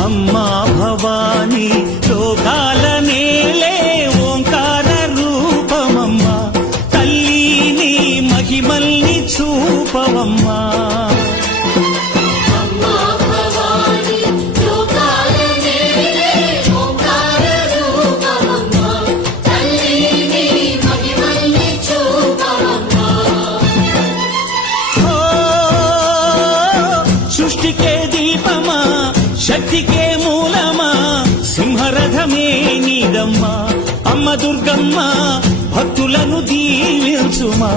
అమ్మా భవానీ లోకాల నేలే ఓంకార రూపమమ్మా, తల్లి నీ మహిమల్ని చూపవమ్మా. సృష్టికే దీపమా, శక్తికే మూలమా, సింహరథమే నీదమ్మా. అమ్మ దుర్గమ్మ భక్తులను దీవించుమా.